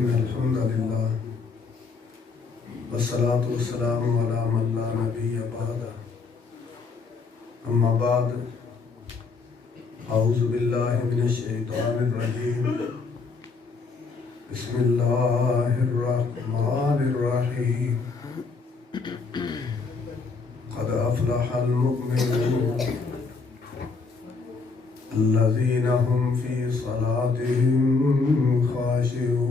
إن الحمد لله والصلاة والسلام على من لا نبي بعده أما بعد أعوذ بالله من الشيطان الرجيم بسم الله الرحمن الرحيم قد أفلح المؤمنون الذين هم في صلاتهم خاشعون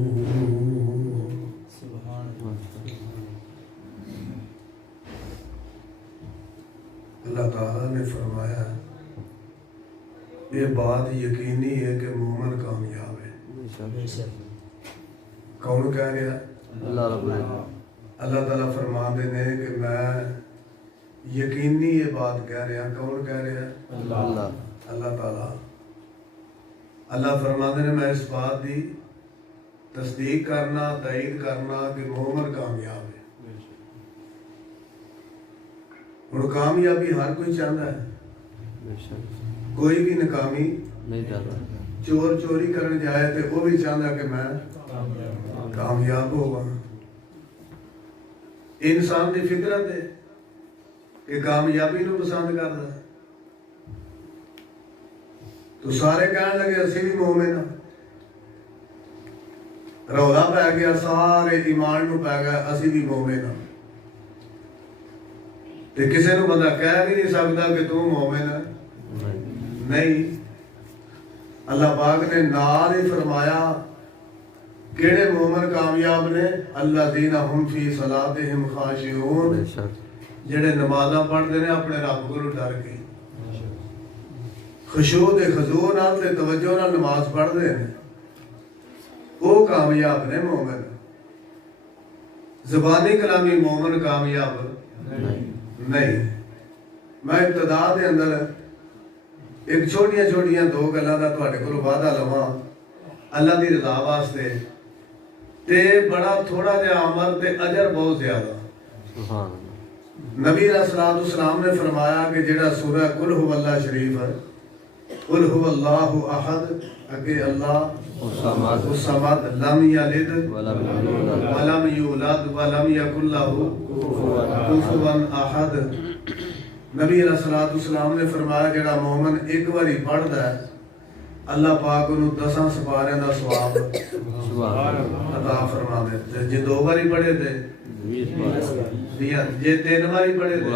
اللہ تعالیٰ نے فرمایا یہ بات یقینی ہے کہ مومن کامیاب ہے۔ کون کہہ رہا؟ اللہ تعالیٰ فرما دینے کہ میں یقینی یہ بات کہہ رہا۔ کون کہہ رہا؟ اللہ تعالیٰ۔ اللہ فرما دینے میں اس بات دی تصدیق کرنا، تائید کرنا کہ مومن کامیاب ہے۔ اور کامیابی ہر کوئی چاہتا ہے، کوئی بھی ناکامی نہیں چاہتا۔ چور چوری کرنے جائے تو وہ بھی چاہتا کہ میں کامیاب ہوگا۔ انسان کی فطرت ہے کہ کامیابی نو پسند کرتا ہے۔ تو سارے کہنے لگے اسی بھی مومن ہاں، رولا پی گیا، سارے ایمان نو پی گیا اسی بھی مومن ہاں۔ تو کسی نو بندہ کہہ بھی نہیں سکتا کہ تو مومن ہے، نہیں۔ اللہ پاک نے نال ہی فرمایا کیڑے مومن کامیاب نے؟ الذین هم فی صلاتہم خاشعون، جڑے نمازاں پڑھتے ہیں اپنے رب کو ڈر کے، خشوع تے خضوع نال تے توجہ نال نماز پڑھتے ہیں، وہ کامیاب نے مومن۔ زبانی کلامی مومن کامیاب نہیں۔ میں ابتدا دے اندر ایک چھوٹیاں چھوٹیاں دو گلاں دا تواڈے کول وعدہ لواں اللہ دی رضا واسطے، تے بڑا تھوڑا جہا عمل تے اجر بہت زیادہ۔ نبی علیہ السلام نے فرمایا کہ جڑا سورہ قل هو اللہ شریف ہے، قل هو اللہ احد، اگے اللہ الصمد، لم یلد ولم یولد ولم یکن له کفوا احد۔ نبی علیہ السلام نے فرمایا جڑا مومن ایک باری پڑھتا ہے اللہ پاک انہوں 10 سپاریاں دا ثواب عطا فرما دے۔ جے 2 باری پڑھے تھے، جے 3 باری پڑھے تھے،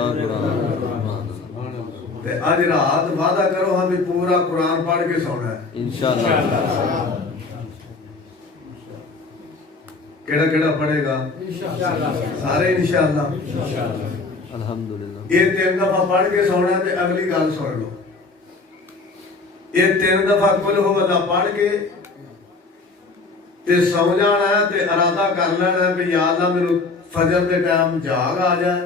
آج رات وعدہ کرو ہمیں پورا قرآن پڑھ کے سونا ہے انشاءاللہ۔ کیڑا کیڑا پڑھے گا؟ سارے انشاءاللہ۔ الحمدللہ۔ یہ 3 دفعہ پڑھ کے سونا ہے، تے اگلی گل سن لو۔ یہ 3 دفعہ قل هو اللہ پڑھ کے تے سو جانا ہے، تے ارادہ کر لینا ہے کہ یا اللہ میرے فجر دے ٹائم جاگ آ جائے۔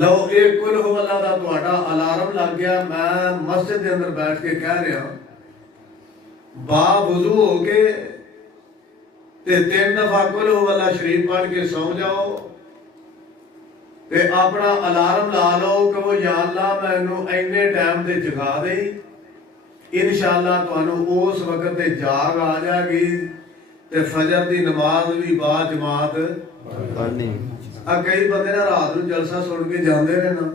لو ایک قل هو اللہ دا تہاڈا الارم لگ گیا، میں مسجد دے اندر بیٹھ کے کہہ رہا با وضو ہو کے تے 3 دفعہ قل هو اللہ شریف پڑھ کے سو جاؤ، تے اپنا الارم لا لو کہ وہ یا اللہ میں اینے ٹائم دے جگا دے، انشاءاللہ تانوں اس وقت تے جاگ آ جائے گی، تے فجر دی نماز بھی با جماعت پڑھنی۔ کئی بندے نا رات نو جلسہ سن کے جاندے نے نا،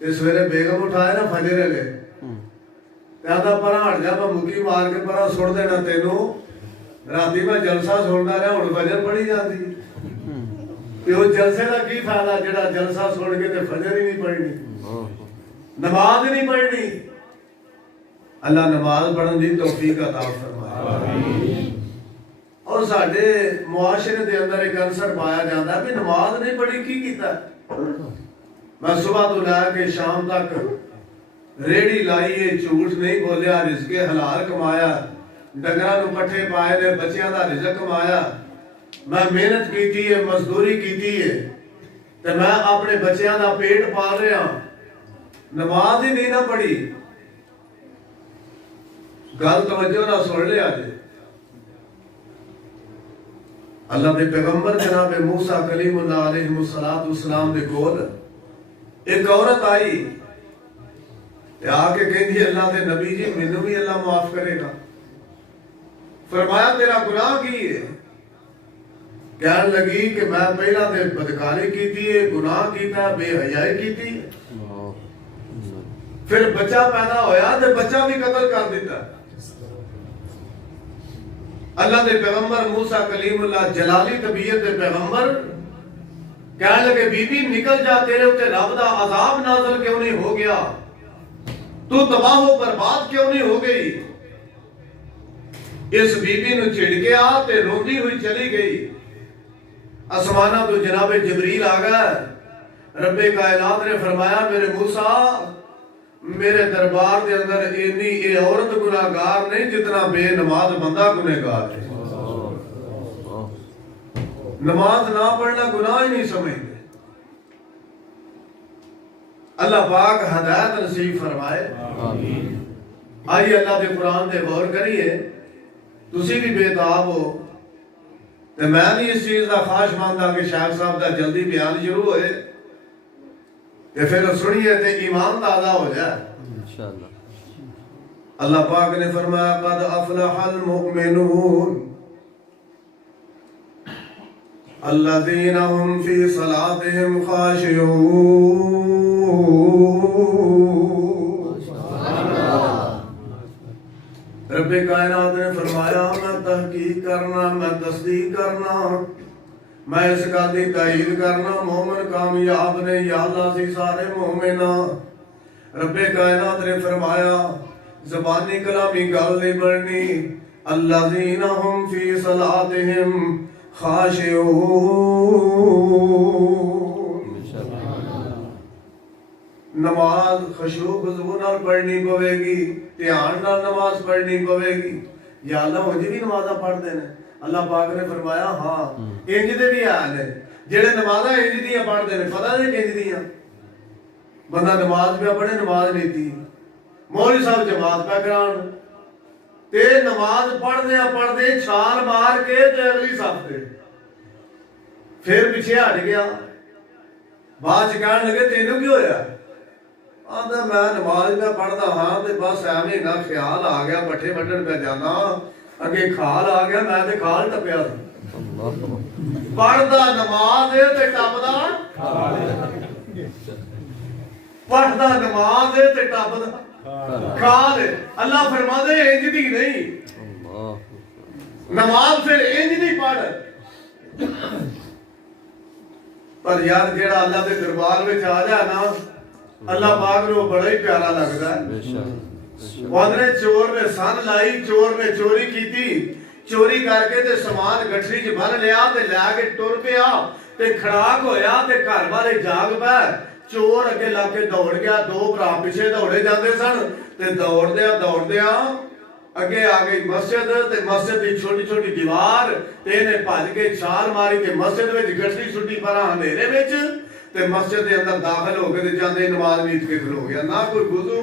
تے سویرے بیگم اٹھائے نا فجر لے تے آدھا پرا ہٹ جا، میں مکی مار کے پرا سن دینا تینوں، راتی میں جلسہ سننا رہا ہوں فجر پڑھی جاتی۔ تے وہ جلسے دا کی فائدہ جڑا جلسہ سن کے تے فجر ہی نہیں پڑھنی، نماز ہی نہیں پڑھنی۔ اللہ نماز پڑھن دی توفیق عطا فرمائے۔ اور ساڈے معاشرے دے اندر ایک عنصر پایا جاتا ہے کہ نماز نہیں پڑھی کی کیتا ہے؟ میں صبح تو لے کے شام تک ریڑھی لائیے، جھوٹ نہیں بولیا، رزق حلال کمایا، ڈنگراں نوں پٹھے پائے نے، بچیاں دا رزق کمایا، میں محنت کیتی ہے، مزدوری کیتی ہے، تے میں اپنے بچیاں دا پیٹ پال رہا، نماز ہی نہیں نہ پڑھی۔ گل توجہ نہ سن لیا جے۔ اللہ دے پیغمبر جناب موسیٰ کلیم اللہ علیہ السلام دے کول ایک عورت آئی تے آ کے کہندی اللہ دے نبی جی مینوں بھی اللہ معاف کرے گا۔ فرمایا تیرا گناہ کی ہے؟ کہنے لگی کہ میں پہلا تے بدکاری کیتی ہے، گناہ کیتا، بے حیائی کیتی، پھر بچہ پیدا ہویا تے بچہ بھی قتل کر دیتا۔ اللہ دے پیغمبر موسیٰ کلیم اللہ جلالی طبیعت دے پیغمبر کہنے لگے بی بی نکل جا، تیرے اتے رب دا عذاب نازل کیوں نہیں ہو گیا؟ تو تباہ و برباد کیوں نہیں ہو گئی؟ اس بی بی نو چھڑکیا تے روندی ہوئی چلی گئی۔ آسمانہ تو جناب جبریل آ گیا، رب کائنات نے فرمایا میرے موسیٰ میرے دربار دے اندر اتنی اے عورت گناہگار نہیں جتنا بے نماز بندہ گنہگار ہے۔ نماز نہ پڑھنا گناہ ہی نہیں سمجھتے۔ اللہ پاک ہدایت نصیب فرمائے۔ آئیے اللہ دے قرآن دے غور کریے، تسی بھی بے تاب ہو تے میں بھی اس چیز دا خواہش ماندا کہ شیخ صاحب دا جلدی بیان شروع ہوئے تے پھر سنیے تے ایمان تازہ ہو جائے انشاءاللہ۔ اللہ پاک نے فرمایا قد افلح المؤمنون الذین هم فی صلاتهم خاشعون۔ رب کائنات نے فرمایا میں تحقیق کرنا، میں تصدیق کرنا، میں اس کا دی تائید کرنا مومن کامیاب نے یا اللہ سی سارے مومنہ۔ رب کائنات نے فرمایا زبانی کلامی گل نہیں بڑھنی، الذین هم فی صلاتهم خاشعون۔ نماز خشوع خضوع نال پڑھنی پوے گی، دھیان نال نماز پڑھنی پوے گی۔ یا اللہ مجھے بھی نمازاں پڑھتے ہیں؟ اللہ پاک نے فرمایا ہاں انج دے بھی حال ہے جڑے نمازاں انج دیاں پڑھتے ہیں، پتہ نہیں کنج دیاں۔ بندہ نماز پہ پڑھے نماز نہیں تھی، مولوی صاحب جماعت پہ کران تے نماز پڑھدے چھال مار کے تے اگلی صف تے پھر پیچھے ہٹ گیا، بعد کہنے لگے تینوں کی ہویا؟ آندا میں نماز پہ پڑھدا ہاں تے بس ایویں نہ خیال آ گیا پٹھے وڈن پہ جانا، اگے کھال آ گیا میں تے کھال ٹپیا پڑھدا نماز ہے تے ٹپدا پڑھدا نماز ہے تے ٹپدا کھال۔ اللہ فرماندے انج دی نہیں، نماز پھر انج نہیں پڑھ۔ پر یار جیڑا اللہ دے دربار وچ آ جائے نا اللہ پاک نو بڑا ہی پیارا لگدا ہے۔ وادرے چور نے سن لائی، چور نے چوری کیتی، چوری کر کے تے سامان گٹھری چ بھر لیا تے لے کے ٹر پیا تے کھڑاک ہویا تے گھر والے جاگ پئے، چور اگے لا کے دوڑ گیا، دو بھرا پیچھے دوڑے جاندے سن تے دوڑدیا اگے آ گئی مسجد تے مسجد دی چھوٹی چھوٹی دیوار تے نے بھج کے چھال ماری تے مسجد وچ گٹھری سٹی پراں اندھیرے وچ تے مسجد دے اندر داخل ہو کے تے جاندے نماز نیت کے کھلو گیا، نہ کوئی وضو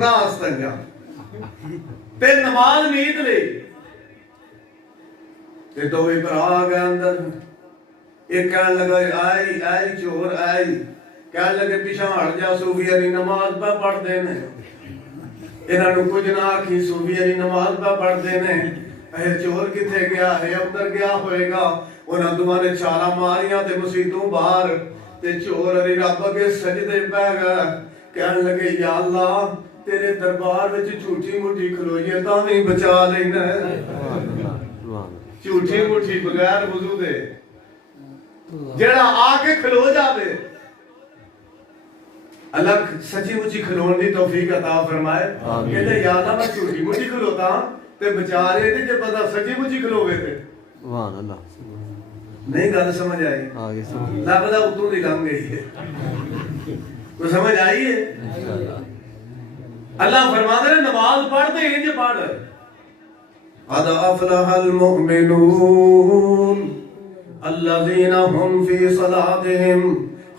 نہ استنجا تے نماز نیت لئی تے دوویں بھرا آ گئے اندر۔ ایک کہنے لگا آئی چور آئی، کہنے لگے پیچھے ہٹ جا صوفی علی نماز پہ پڑھتے ہیں، انہاں نو کچھ نہ آکھی صوفی علی نماز پہ پڑھتے ہیں، اے چور کتے گیا ہے اندر گیا ہوئے گا، انہاں دوہاں نے چھالاں ماریاں تے مسیتوں باہر تے چور علی رب کے سجدے پہ گیا، کہنے لگے یا اللہ تیرے دربار وچ جھوٹی موٹی کھلوئیے تاں نہیں بچا لینا ہے، جھوٹی موٹی بغیر وضو دے جڑا آ کے کھلو جاوے، اللہ سچی مچی کھلون دی توفیق عطا فرمائے۔ کہتے یا اللہ میں جھوٹی موٹی کھلوتا تے بچا رہے تھے جب بندہ سچی مچی کھلوے تھے۔ سبحان اللہ، نہیں گل سمجھ آئی؟ لگدا اتوں دی لنگ گئی ہے، کوئی سمجھ آئی ہے؟ اللہ فرماتے ہیں نماز پڑھتے انج پڑھ، قد افلح المؤمنون الذین هم فی صلاتهم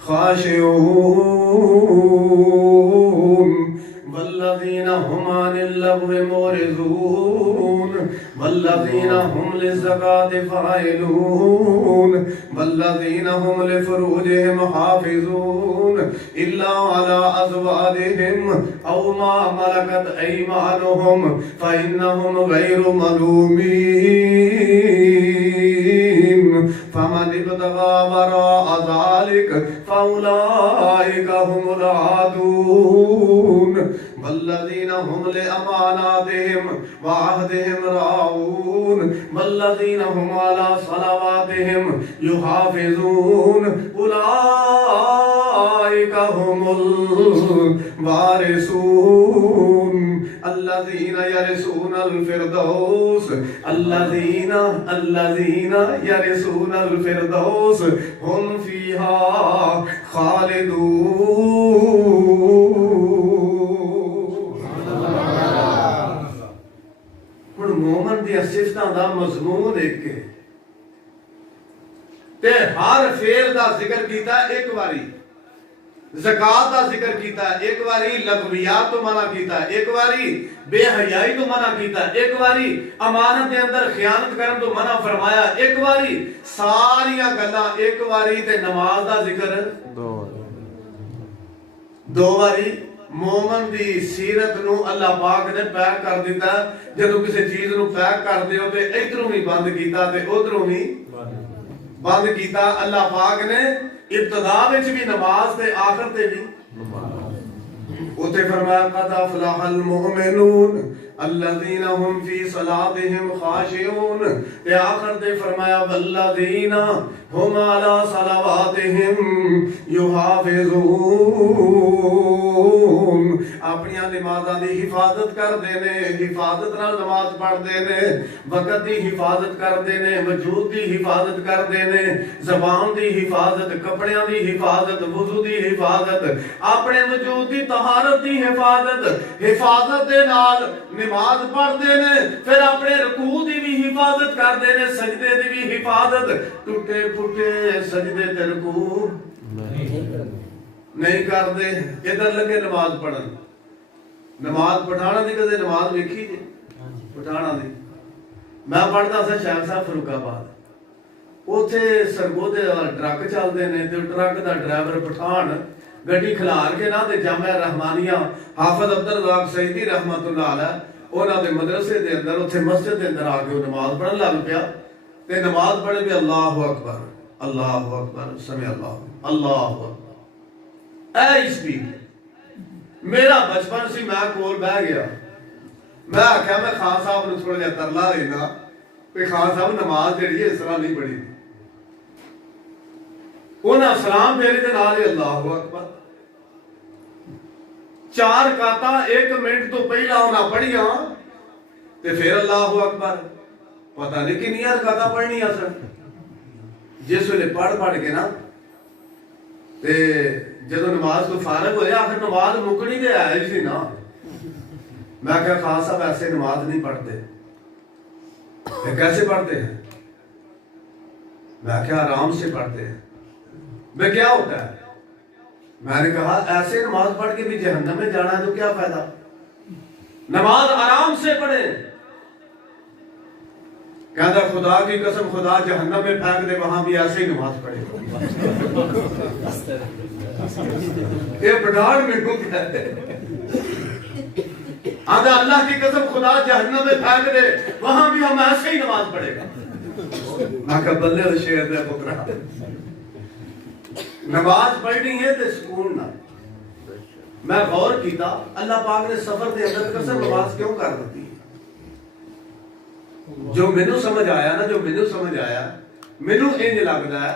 خاشعون والذین هم عن اللغو معرضون والذین هم للزکاة فاعلون والذین هم لفروجهم حافظون الا على ازواجهم او ما ملكت ایمانهم فانهم غیر ملومین فمن ابتغى وراء ذلك فاولئک هم العادون والذین هم لأماناتهم وعهدهم راعون والذین هم على صلواتهم يحافظون أولئك هم الوارثون الذين يرثون الفردوس الذين يرثون الفردوس هم فيها خالدون. مومن دی صفتاں دا مضمون ایک ہے تے ہر فعل دا ذکر کیتا ایک باری زکات دا ذکر کیتا ایک باری لغویات تو منع کیتا ایک باری بے حیائی تو منع کیتا ایک باری امانت دے اندر خیانت کرن تو منع فرمایا ایک باری ساریاں گلاں ایک باری تے نماز دا ذکر دو باری. مومن دی سیرت نو اللہ پاک نے پیک کر دیتا جدو کسی چیز نو پیک کر دیو تے ادھروں بھی بند کیتا تے ادھروں بھی بند کیتا. اللہ پاک نے ابتدا وچ بھی نماز تے آخر تے بھی اوتے فرمایا قد افلح المؤمنون الذين هم في صلاتهم خاشعون تے آخر تے فرمایا والذین هم على صلواتهم يحافظون اپنی نمازاں دی حفاظت کردے نے حفاظت نال نماز پڑھدے نے وقت دی حفاظت کردے نے وجود دی حفاظت کردے نے زبان دی حفاظت کپڑیاں دی حفاظت وضو دی حفاظت اپنے وجود دی طہارت دی حفاظت دے نال نماز پڑھدے نے پھر اپنے رکوع دی بھی حفاظت کردے نے سجدے دی بھی حفاظت ٹوٹے پھوٹے سجدے تے رکوع نہیں کردے ادھر لگے نماز پڑھن نماز پٹھانا دی کدے نماز ویکھی جی پٹھانا دی میں پڑھدا سا شیخ صاحب فاروق آباد اوتھے سرگودے ٹرک چلدے نے تے ٹرک دا ڈرائیور پٹھان گڈی کھلار کے نہ تے جامعہ رحمانیہ حافظ عبدالرزاق سعیدی رحمت اللہ علیہ انہاں دے مدرسے دے اندر اوتھے مسجد دے اندر آ کے نماز پڑھن لگ پیا تے نماز پڑھے بھی اللہ اکبر سمع اللہ اکبر اے اسپیڈ میرا بچپن سی میں کول بہ گیا میں آکھیا میں خان صاحب نو تھوڑا جہا ترلا لینا کہ خان صاحب نماز جڑی ہے اس طرح نہیں پڑھی انہاں سلام پھیری تے نال اللہ اکبر 4 رکعتاں 1 منٹ تو پہلا انہاں پڑھیاں تے پھر اللہ اکبر پتہ نہیں کنیاں رکعتاں پڑھنیاں سن جس ویلے پڑھ کے نا تے جدو نماز تو فارغ ہویا آخر نماز مکنی دے آئے سی نا میں کہا خان صاحب ایسے نماز نہیں پڑھتے کیسے پڑھتے ہیں میں کہا آرام سے پڑھتے ہیں میں کیا ہوتا ہے میں نے کہا ایسے نماز پڑھ کے بھی جہنم میں جانا ہے تو کیا فائدہ نماز آرام سے پڑھیں کہتا خدا کی قسم خدا جہنم میں پھینک دے وہاں بھی ایسے ہی نماز پڑھے یہ بڑھاڑ میں کیوں کہتے ہیں آدھا اللہ کی قسم خدا جہنم میں پھینک دے وہاں بھی ہم ایسے ہی نماز پڑھے گا میں کہا بلے و شیر دے پترہ نماز پڑھنی ہے تو سکون نہ میں غور کیتا اللہ پاک نے سفر دے اندر قسم نماز کیوں کر دیتی جو مینوں سمجھ آیا مینوں انج لگدا ہے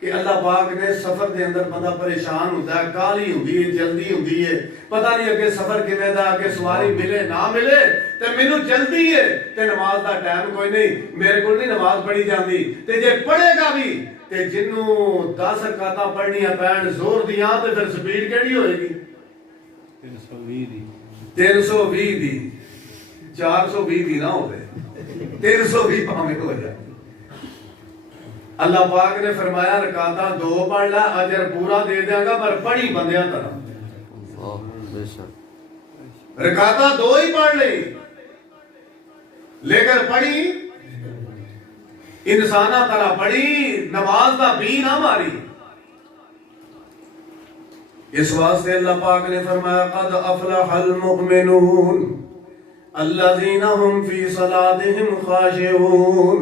کہ اللہ پاک نے سفر دے اندر بندہ پریشان ہوتا ہے کالی ہوندی ہے جلدی ہوندی ہے پتہ نہیں اگے سفر کیویں دا اگے سواری ملے نہ ملے تے مینوں جلدی ہے تے نماز دا ٹائم کوئی نہیں میرے کول نہیں نماز پڑھی جاندی تے جے پڑھے گا بھی تے جنوں 10 رکعتاں پڑھنیاں پین زور دیاں تے پھر سپیڈ کیڑی ہوئے گی 320 دی 420 دی نہ ہوے 320 پاویں ہو جائے اللہ پاک نے فرمایا رکعتاں 2 پڑھ لے اجر پورا دے دیاں گا پر پڑھی بندیاں طرح رکعتاں 2 ہی پڑھ لئی لیکن پڑھی انسانہ طرح پڑھی، نماز دا بھی نہ ماری۔ اس واسطے اللہ پاک نے فرمایا قد افلح المؤمنون الذین هم فی صلاتهم خاشعون۔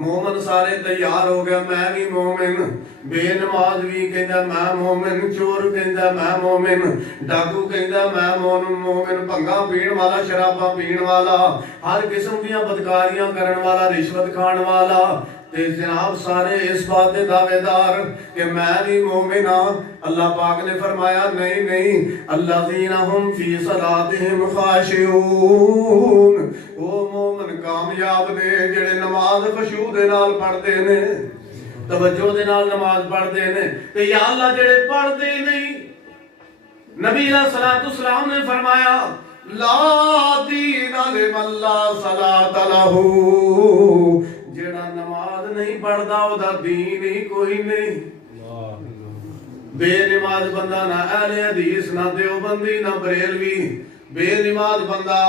مومن سارے تیار ہو گیا، میں بھی مومن، بے نماز بھی کہندا میں مومن، چور کہندا میں مومن، ڈاکو کہندا میں مومن، بھنگا پین والا، شراباں پین والا، ہر قسم دیاں بدکاریاں کرن والا، رشوت کھان والا، تے جناب سارے اس بات دے دعوے دار کہ میں بھی مومن ہاں۔ اللہ پاک نے فرمایا نہیں نہیں، الذین هم فی صلاتهم خاشعون، وہ مومن کامیاب نے جڑے نماز خشوع دے نال پڑھدے نے، توجہ دے نال نماز پڑھدے نے۔ تے یا اللہ جڑے پڑھدے نہیں، نبی علیہ الصلوۃ والسلام نے فرمایا لا دین لمن لا صلاۃ لہ، جڑا نماز نہیں پڑھدا او دا دین ہی کوئی نہیں۔ بے نماز بندہ نہ اہل حدیث، نہ دیوبندی، نہ بریلوی، بے نماز بندہ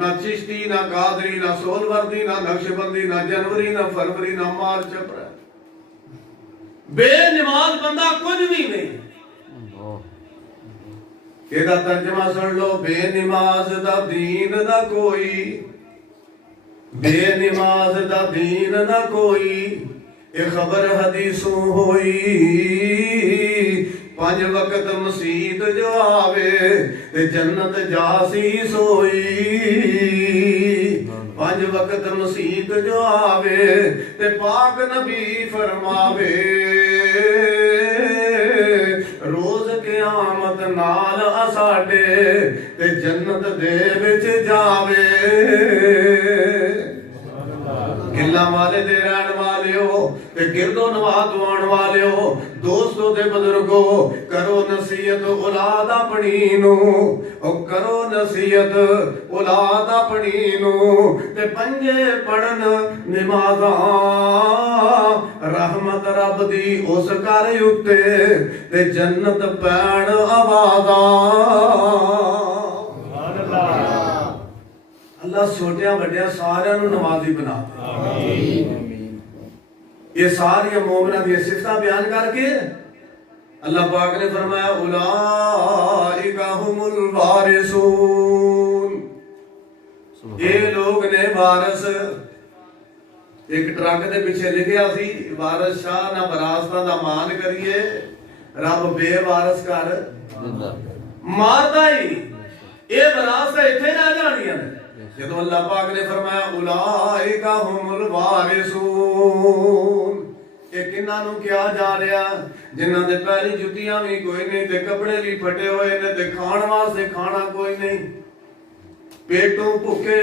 نہ چشتی، نہ قادری، نہ سولوردی، نہ نقشبندی، نہ جنوری، نہ فروری، نہ مارچ اپریل، بے نماز بندہ کچھ بھی نہیں۔ یہ ترجمہ سن لو، بے نماز دا دین نہ کوئی، بے نماز دا دین نہ کوئی، یہ خبر حدیثوں ہوئی، 5 وقت مسجد جو آوے تے جنت جاسیس ہوئی، 5 وقت مسجد جو آوے تے پاک نبی فرماوے روز قیامت نال اساڈے تے جنت دے وچ جاوے۔ گلا والے دے رہن والے ہو تے گرد و نواز دوان والے ہو، دوستو دے بزرگو، کرو نصیحت اولاد اپنی نو، کرو نصیحت اولاد اپنی نو، تے پنجے پڑھن نمازاں رحمت رب دی اس گھر اُتے تے جنت پین آوازاں۔ اللہ چھوٹیاں بڑیاں سارے نو نمازی بنا دے۔ یہ ساری مومنہ دی صفتہ بیان کر کے اللہ پاک نے فرمایا اولئک هم الوارثون، یہ لوگ نے وارث۔ ایک ٹرک دے پیچھے لکھیا سی وارث شاہ نہ وراثتاں دا مان کریے، رب بے وارث کر ماردا ہی، یہ وراثت ایتھے رہ جانیاں نے۔ جدو اللہ پاک نے فرمایا اولئک هم الوارثون، یہ کنہاں نوں کیا جا رہا؟ جنہاں دے پیری جتیاں بھی کوئی نہیں تے کپڑے بھی پھٹے ہوئے نے تے کھان واسطے کھانا کوئی نہیں، پیٹوں بھوکے،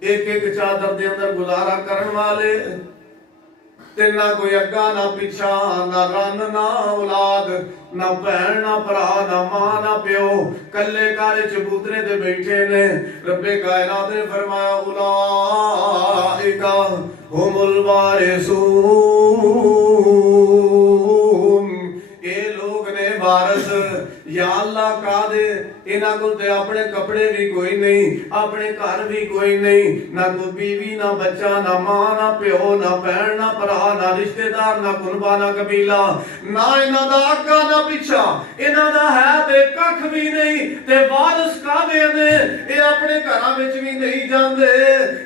ایک ایک چادر دے اندر گزارا کرن والے، تے نہ کوئی اگا نہ پیچھا، نہ رن نہ اولاد، نہ بہن نہ بھرا، نہ ماں نہ پیو، کلے کالے چبوترے دے بیٹھے نے۔ رب کائنات نے فرمایا اولئک هم الوارثون، اے لوگ نے وارث۔ یا اللہ کا دے انہاں کو تے اپنے کپڑے بھی کوئی نہیں، اپنے گھر بھی کوئی نہیں، نہ کوئی بیوی نہ بچہ، نہ ماں نہ پیو، نہ بہن نہ بھرا، نہ رشتہ دار، نہ کنبہ نہ قبیلہ، نہ انہاں دا اگا نہ پیچھا، انہاں دا ہے تے ککھ بھی نہیں، تے وارث کا دے نے اے اپنے گھراں وچ بھی نہیں جاندے،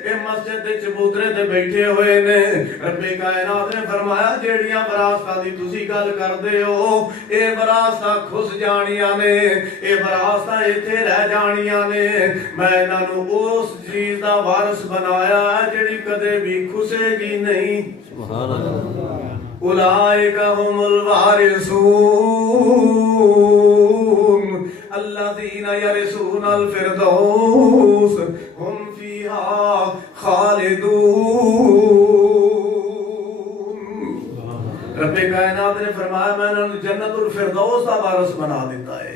اے مسجد دے چبوترے تے بیٹھے ہوئے نے۔ رب کائنات نے فرمایا جیڑیاں وراثتاں دی تسی گل کردے ہو، اے وراثتاں کھس جانیاں نے، اے وراثتاں ایتھے رہ جانیاں نے، میں انہاں نوں اس چیز دا وارث بنایا جڑی کدے بھی کھسے گی نہیں۔ سبحان اللہ۔ اولئک هم الوارثون الذین یرثون الفردوس هم فیہا خالدون۔ رب کائنات نے فرمایا میں انہوں نے جنت الفردوس کا وارث بنا دیتا ہے،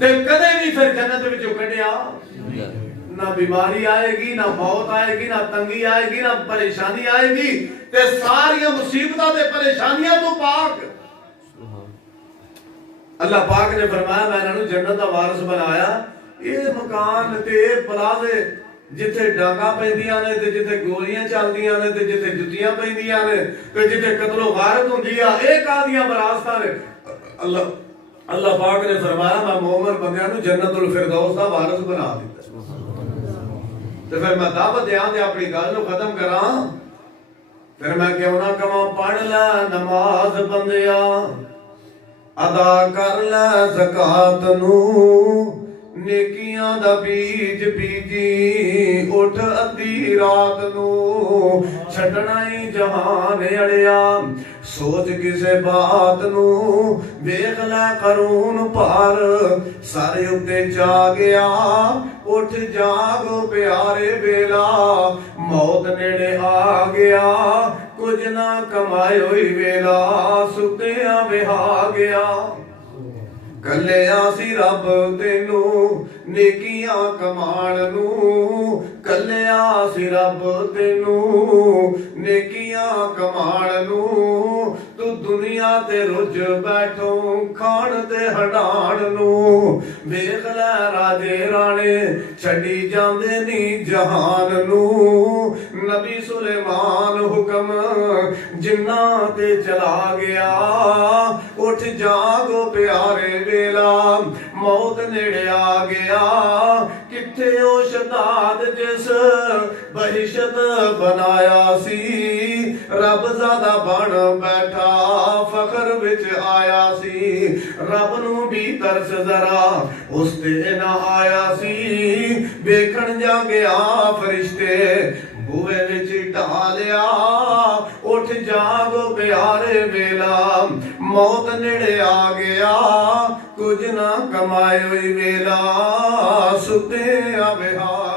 تے کدے بھی پھر جنت وچوں کڈیا نہ بیماری آئے گی، نہ موت آئے گی، نہ تنگی آئے گی، نہ پریشانی آئے گی، تے ساری مصیبتاں تے پریشانیاں تو پاک۔ اللہ پاک نے فرمایا میں انہوں نے جنت کا وارث بنایا۔ یہ مکان تے پلازے ਜਿੱਥੇ ਡਾਂਗਾ ਪੈਂਦੀਆਂ ਨੇ ਤੇ ਜਿੱਥੇ ਗੋਲੀਆਂ ਚੱਲਦੀਆਂ ਨੇ ਤੇ ਜਿੱਥੇ ਜੁੱਤੀਆਂ ਪੈਂਦੀਆਂ ਨੇ ਤੇ ਜਿੱਥੇ ਕਤਲੋ ਗਾਰਤ ਹੁੰਦੀ ਆ, ਇਹ ਕਾਹਦੀਆਂ ਵਿਰਾਸਤਾਂ ਨੇ। ਅੱਲਾਹ ਪਾਕ ਨੇ ਫਰਮਾਇਆ ਮੈਂ ਮੂਮਨ ਬੰਦਿਆਂ ਨੂੰ ਜੰਨਤੁਲ ਫਿਰਦੌਸ ਦਾ ਵਾਰਿਸ ਬਣਾ ਦਿੱਤਾ। ਤੇ ਫਿਰ ਮੈਂ ਦਾਵਤ ਦਿਆਂ ਤੇ ਆਪਣੀ ਗੱਲ ਨੂੰ ਖਤਮ ਕਰਾਂ। ਫਿਰ ਮੈਂ ਕਿਉਂ ਨਾ ਕਵਾਂ ਪੜ੍ਹ ਲੈ ਨਮਾਜ਼ ਬੰਦਿਆ, ਅਦਾ ਕਰ ਲੈ ਜ਼ਕਾਤ ਨੂੰ, ਨੇਕੀਆਂ ਦਾ ਬੀਜ ਬੀਜੀ ਉੱਠ ਅੱਧੀ ਰਾਤ ਨੂੰ, ਛੱਡਣਾ ਹੀ ਜਹਾਨ ਅੜਿਆ ਸੋਚ ਕਿਸੇ ਬਾਤ ਨੂੰ, ਵੇਖ ਲੈ ਕਰੂਨ ਭਾਰ ਸਾਰੇ ਉੱਤੇ ਜਾ ਗਿਆ, ਉੱਠ ਜਾਗੋ ਪਿਆਰੇ ਵੇਲਾ ਮੌਤ ਨੇੜੇ ਆ ਗਿਆ, ਕੁਝ ਨਾ ਕਮਾਇਓ ਹੀ ਵੇਲਾ ਸੁੱਤਿਆਂ ਵਿਹਾ ਗਿਆ। ਕੱਲਿਆ ਸੀ ਰੱਬ ਤੈਨੂੰ ਨੇਕੀਆਂ ਕਮਾਣ ਨੂੰ, ਕੱਲਿਆ ਸੀ ਰੱਬ ਤੈਨੂੰ ਨੇਕੀਆਂ ਕਮਾਣ ਨੂੰ, ਤੂੰ ਦੁਨੀਆ ਤੇ ਰੁੱਝ ਬੈਠੋ ਖਾਣ ਤੇ ਹਟਾਣ ਨੂੰ, ਵੇਖ ਲੈ ਰਾਜੇ ਰਾਣੇ ਛੱਡੀ ਜਾਂਦੇ ਨੀ ਜਹਾਨ ਨੂੰ, ਨਬੀ ਸੁਲੇਮਾਨ ਹੁਕਮ ਜਿੰਨਾ ਤੇ ਚਲਾ ਗਿਆ, ਉੱਠ ਜਾਗੋ ਪਿਆਰੇ ਵੇਲਾ ਮੌਤ ਨੇੜੇ ਆ ਗਿਆ, ਕਿੱਥੇ ਉਹ ਸ਼ਹਾਦ ਜਿਸ ਬਹਿਸ਼ਤ ਬਣਾਇਆ ਸੀ, ਰੱਬ ਜ਼ਾਦਾ ਬਣ ਬੈਠਾ ਫਖਰ ਵਿੱਚ ਆਇਆ ਸੀ, ਰੱਬ ਨੂੰ ਵੀ ਤਰਸ ਜ਼ਰਾ ਉਸ ਤੇ ਨਾ ਆਇਆ ਸੀ, ਵੇਖਣ ਜਾ ਗਿਆ ਫਰਿਸ਼ਤੇ ਬੂਹੇ ਵਿੱਚ ਢਾਲਿਆ, ਉੱਠ ਜਾਗੋ ਪਿਆਰੇ ਵੇਲਾ ਮੌਤ ਨੇੜੇ ਆ ਗਿਆ, ਕੁਝ ਨਾ ਕਮਾਇਓ ਵੇਲਾ ਸੁੱਤੇ ਆ ਵਿਹਾਰ।